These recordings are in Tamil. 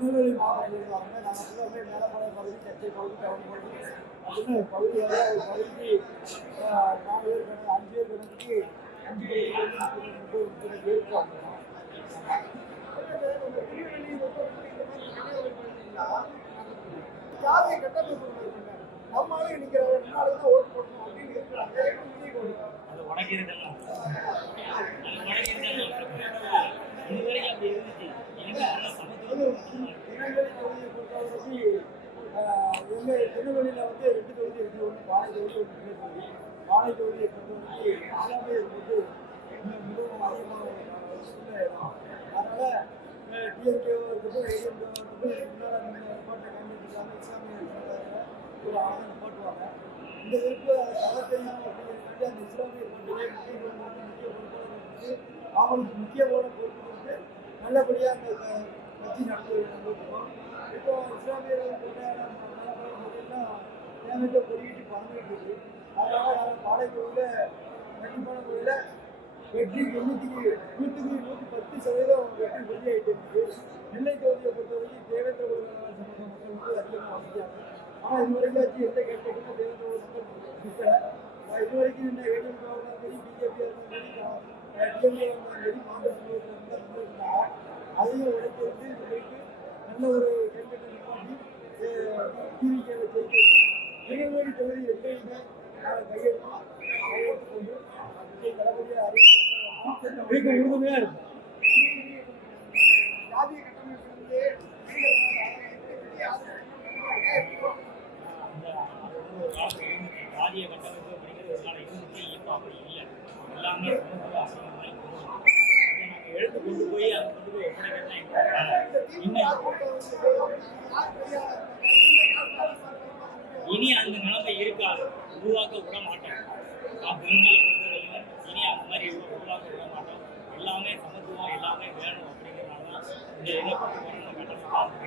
திருநெல்வேலி மாவட்டத்தில் வாங்க நாங்கள் ஃபுல்லாகவே மேலப்பாளையம் பகுதி கச்சை பகுதி டவுன் பகுதி அப்படின்னு பகுதியாக ஒரு பகுதிக்கு 4 பேர் கணக்கு 5 பேர் கணக்குக்கு 5 பேர் இருக்காங்க. ஜாதிய கட்டமைப்பு நம்மளால நிற்கிற நாளைக்கு தான் ஓட்டு போடணும் அப்படின்னு இருக்கிறாங்க. அது உனக்கு இருக்கலாம், இதுவரைக்கும் அப்படி இருந்துச்சு. திருநெல்வேலியில் வந்து 2 தொகுதி இருக்கு. ஒன்று பானை தொகுதி, ஒன்று பிள்ளை தொகுதி. பானை தொகுதியை பொறுத்தவரைக்கு எல்லாமே வந்து மிகவும் அதிகமான சூழ்நிலை. அதனால டிஎம்கேவோ இருக்கட்டும், ஏடிஎம்கேவோ இருக்கட்டும், முன்னாடி நிப்பாட்டை கண்டிப்பாங்க இஸ்லாமிய ஒரு ஆளுநர் நிப்பாட்டுவாங்க. இந்த எதிர்ப்பு தகத்தையும் அப்படிங்கிறதுக்காண்டி அந்த இஸ்லாமிய பண்டிகை முக்கிய பொறுப்பாளர்களுக்கு அவங்களுக்கு முக்கியமான பொறுப்பு வந்து நல்லபடியாக அந்த கட்சி நடத்துவோம். இப்போ இஸ்லாமியர்கள் பார்த்தீங்கன்னா தேவையான பொறியிட்டு பணங்கிட்டு இருக்கு. அதனால நாங்கள் பாலை தொழிலில் கண்டிப்பான முறையில் வெற்றி எண்ணிக்கைக்கு 110% வெற்றி உறுதியாகிட்டு இருக்குது. நெல்லை தொகுதியை பொறுத்தவரைக்கும் தேவேந்திர குல மக்கள் வந்து அதிகமாக வசிக்கிறாங்க. ஆனால் இதுவரைக்கும் வச்சு எந்த கேட்டதுமே தேவேந்திர குல மக்கள் நிற்கலை. இதுவரைக்கும் இந்த ஏடிஎம்கேவாக இருந்தாலும் சரி, பிஜேபியாக இருந்தாலும் சரி, டிஎம்கே இருந்தாலும் சரி, காங்கிரஸ் இருந்தாங்க. அதையும் உடைக்கிறது போயிட்டு நல்ல ஒரு கேண்டிடேட் நிப்பாட்டி டிவிகேவை ஜெயிக்க திருநெல்வேலி தொகுதி எப்பயுமே கையெழுத்து கொண்டு நல்லபடியாக அறிவிக்க உறுதுணையாக இருக்கும். ஜாதிய கட்டமைப்பு வந்து ஜாதிய கட்டமைப்பு அப்படிங்கிறது ஒரு நாள் இருந்துச்சு. இப்போ அப்படி இல்லை. எல்லாமே எடுத்து கொண்டு போய் அதை கொண்டு போய் ஒப்படைக்கிறது தான் இனி அந்த நிலைமை இருக்காது, உருவாக்க விட மாட்டோம். பெண்களை பொறுத்தவரையும் இனி அந்த மாதிரி உருவாக்க விட மாட்டோம். எல்லாமே சமத்துவம், எல்லாமே வேணும் அப்படிங்கிறதுனால தான் இந்த இதை கொண்டு கட்டமைப்பு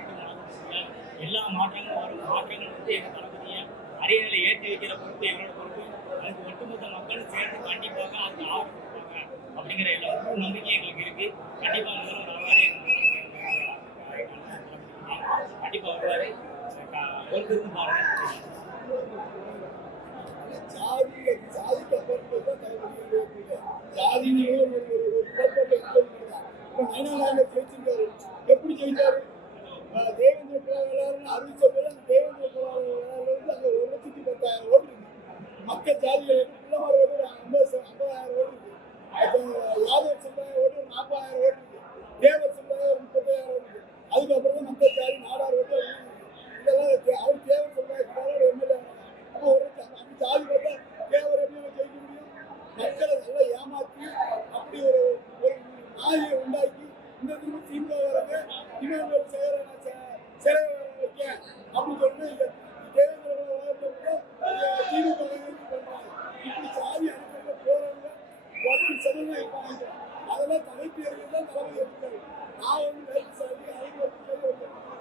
எல்லா மாற்றங்களும் வரும். மாற்றங்கள் வந்து எங்கள் தளபதியை அரியணையில ஏற்றி வைக்கிற பொறுப்பு எங்களோட பொறுப்பு. அதுக்கு ஒட்டுமொத்த மக்களும் சேர்ந்து கண்டிப்பாக அதுக்கு ஆதரவு கொடுப்பாங்க அப்படிங்கிற எல்லா நம்பிக்கை எங்களுக்கு இருக்கு. கண்டிப்பாக முதல்வர் வருவாரு, கண்டிப்பாக வருவாரு. பொறுத்திருந்து பாருங்க. எப்படி ஜெயிச்சாரு? தேவேந்திர குலவேளாளர் அறிவிச்ச போது அந்த தேவேந்திர குலவேளாளர் வந்து அங்கே 1,10,000 ஓட்டு இருக்கு. மற்ற ஜாதிகள் பிள்ளைமார் ஓட்டு 50,000 ஓட்டு இருக்கு. யாதவ் சமுதாய ஓட்டு 40,000 ஓட்டு இருக்கு. தேவர் சமுதாயம் 30,000 ஓட்டு இருக்கு. அதுக்கப்புறம் தான் மற்ற ஜாதி நாடார் ஓட்டு இதெல்லாம் அவர் தேவர் சமுதாயத்துக்காக ஒரு எம்எல்ஏ. அப்போ ஒரு அந்த ஜாதி பார்த்தா தேவர் எப்படி ஜெயிக்க முடியும்? மக்களை நல்லா ஏமாற்றி அப்படி ஒரு நாயை உண்டாக்கி இந்த திமுக வரது இவர்கள் சிறை வைக்க அப்படின்னு சொல்லிட்டு தேவேந்திர திமுக இப்படி சாதி அனுப்ப போறவங்க 10% இருப்பாங்க. அதெல்லாம் தலைப்பு தான் தலைமை இருக்காரு. நான் வந்து வேலை சாதி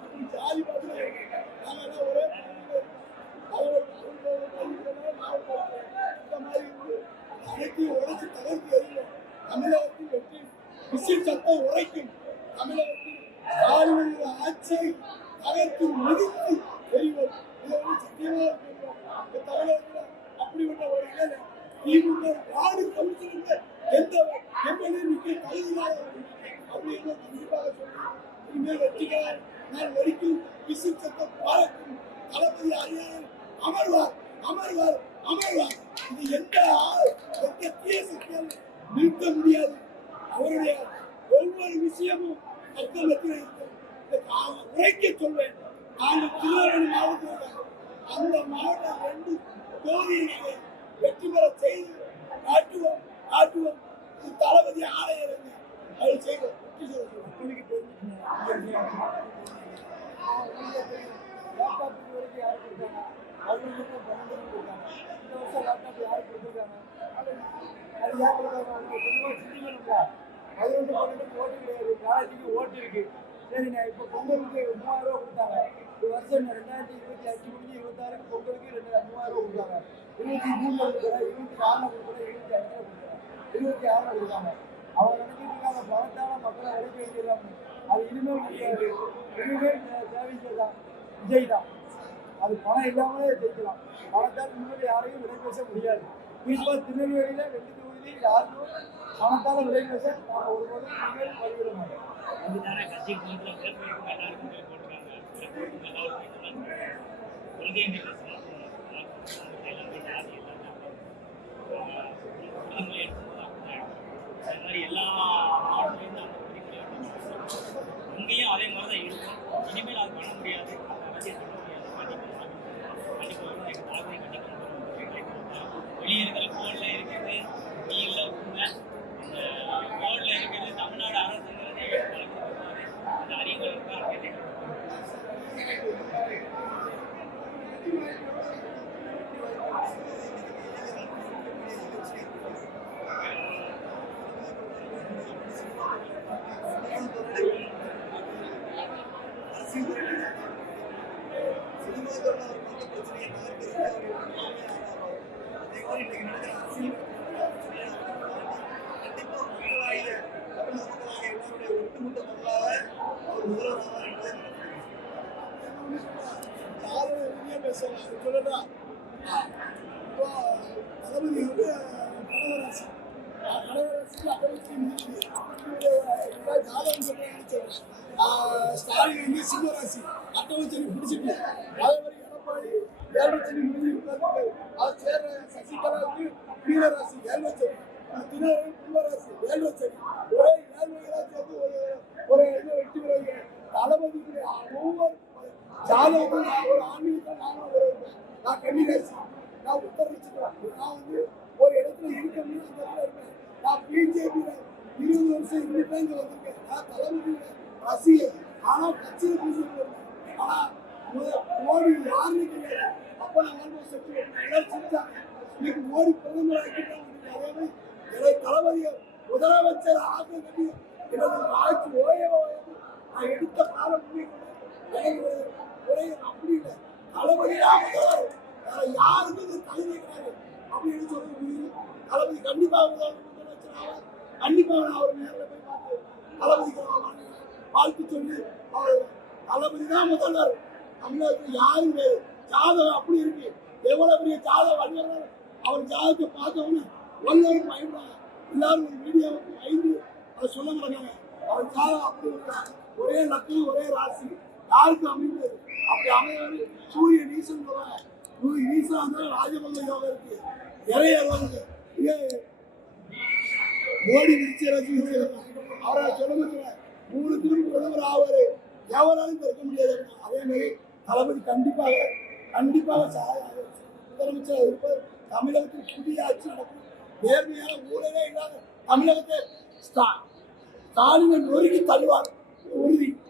இப்படி ஜாதி பார்த்து நாங்கள் ஒரே இந்த மாதிரி அனைத்தையும் உடைச்சு தகர்த்து எறிவோம். தமிழகத்தில் வெற்றி விசில் சட்டம் உரைக்கும். தமிழகத்தில் ஆளுநர் ஆட்சியை தகர்த்து மிதித்து எறிவோம். இதை வந்து சத்தியமாக சொல்றோம். இந்த தமிழகத்தில் அப்படிப்பட்ட ஒரு வேலை திமுக வார்டு கவுன்சிலர் எந்த எம்எல்ஏ நிற்க தகுதியாக அப்படின்னு கண்டிப்பாக சொல்லி இனிமேல் வெற்றிக்காக நான் வரைக்கும் விசில் சட்டம் பாராட்டும். தளபதி அரியணையில் அமர்வார் அமர்வார் அமர்வார். இது எந்த தீய சக்தியால் நிறுத்த முடியாது. அவருடைய ஒவ்வொரு விஷயமும் மக்கள் மத்தியில் உரைக்க சொல்வேன். நாங்கள் திருநெல்வேலி மாவட்டத்தில் அந்த மாவட்டம் 2 தொகுதிகளை வெற்றி பெற செய்து காட்டுவோம் காட்டுவோம். தளபதி ஆணையர் அது செய்வோம். அவங்களுக்கும் 12 கொடுத்தாங்க. இந்த வருஷம் லேப்டாப் யார் கொடுத்துருக்காங்க? அது யார் கொடுத்தாங்க? கொஞ்சமாக சிந்திக்கணும்ல. 11, 12 ஓட்டு கிடையாது. காலேஜுக்கு ஓட்டு இருக்கு. சரிங்க, இப்போ பொங்கலுக்கு 3000 ரூபா கொடுத்தாங்க. ஒரு வருஷம் 2025 முடிஞ்சு 26 பொங்கலுக்கு 3000 ரூபா கொடுத்தாங்க. 23 கொடுக்குறேன், 24 கொடுக்குறேன், 25 கொடுக்குறேன், 26 கொடுத்தாங்க. அவங்க நினைச்சிட்டு இருக்காங்க பணத்தால மக்களை விலைக்கு வைக்கிறாங்க. அது இனிமேல் முடியாது. இனிமேல் தேவைக்கிறதான் விஜய் தான். அது பணம் இல்லாமலே ஜெயிக்கலாம். பணத்தால் முன்னாடி யாரையும் விலை பேச முடியாது. குறிப்பாக திருநெல்வேலியில் 2 தொகுதியிலையும் யாருக்கும் பணத்தால் விலை பேச நாங்கள் ஒருபோதும் இனிமேல் வழிவிட மாட்டோம். அதுதானே கட்சி கூட்டத்தில் பிறப்பிக்கும் எல்லாருக்கும் பேர் போட்டிருக்காங்க. பிறப்பிக்கும் எல்லாருக்கும் கொள்கை எல்லாமே ஜாதி எல்லாமே உறுதிமொழி எடுக்கும்போது அது மாதிரி எல்லா மாவட்டத்துலேருந்து அந்த உறுதிமொழி இங்கேயும் அதே மாதிரி தான் இருக்கும். இனிமேல் அது பண்ண முடியாது. அதை சொல்ல முடியாது. கண்டிப்பாக வந்து எங்கள் தலைமை கண்டிப்பாக வெளியே இருக்கிற போர்டில் இருக்கிறது நீ இல்லை உண்மை. அந்த போர்டில் இருக்கிறது தமிழ்நாடு அரசுங்கிறது அந்த அறிவுகள் இருக்கா அப்படின்னு தளபதி வந்து கடகராசி ஜாதகம் சொல்றேன். ஸ்டாலின் வந்து சிம்மராசி அட்டவச்சனி பிடிச்சிட்டு அதே மாதிரி எடப்பாடி ஏழரை முடிஞ்சு உட்கார்ந்து அது சேர்ற சசிகலா வந்து மீனராசி ஏழரை தினகரன் கும்பராசி ஏழரை ஒரே 7 சேர்ந்து ஒரு வெற்றி பெறுவாங்க. தளபதிக்குரிய ஒவ்வொரு ஜாதகமும் ஒரு ஆன்மீகத்தை நான் கன்னிராசி, நான் உத்தரவிச்சுக்கிறேன். நான் வந்து ஒரு இடத்துல இருக்கணும்னு அந்த இடத்துல இருப்பேன். நான் பிஜேபியில் 20 வருஷம் இருந்துட்டு இங்கே வந்திருக்கேன். நான் தளபதி ரசிகர். ஆனால் கட்சியில் பிஜேபி ஆனால் மோடி யாருன்னு கிடையாது. அப்போ நான் ஆல்மோஸ்ட் எல்லாரும் செஞ்சாங்க. இன்னைக்கு மோடி பிரதமர் ஆக்கிட்டாங்க. அதே மாதிரி எனது தளபதியை முதலமைச்சர் ஆக்க கட்டி எனது ஆட்சி ஓயவு நான் எடுத்த காலம் எனக்கு ஒரே அப்படி இல்லை. தளபதியாக யாருக்கும் இது தகுதி கிடையாது அப்படின்னு சொல்லி தளபதி கண்டிப்பாக முதலமைச்சராக கண்டிப்பாக நான் அவர் நேரில் போய் பார்த்து தளபதிக்கு வாழ்த்து சொல்லி அவர் தளபதி தான் முதல்வர். தமிழகத்தில் யாரும் வேறு ஜாதகம் அப்படி இருக்கு. எவ்வளவு பெரிய ஜாதகம் வல்லுநர் அவர் ஜாதகத்தை பார்த்தவொன்னு வல்லவரும் பயன்படாங்க. எல்லாரும் ஒரு மீடியாவுக்கு 5 அதை சொல்ல மாட்டாங்க. அவர் ஜாதகம் அப்படி இருக்காங்க. ஒரே லக்கு ஒரே ராசி யாருக்கும் அமைந்தது அப்படி அமைவது சூரிய நீசன் சொல்லுவாங்க. நீசா இருந்தாலும் ராஜபல்ல யோகம் இருக்கு. நிறைய இருக்கு. மோடி விருச்சி அவரை சொல்ல முடியல. 3 திரும்ப பிரதமர் ஆவாரு. எவராலும் இருக்க முடியாது. அதே மாதிரி தளபதி கண்டிப்பாக முதலமைச்சர் இருப்பார். தமிழகத்தில் புதிய ஆட்சி நடக்கும். நேர்மையான ஊழலே இல்லாத தமிழகத்தை ஸ்டாலினை நொறுக்கி தள்ளுவார்.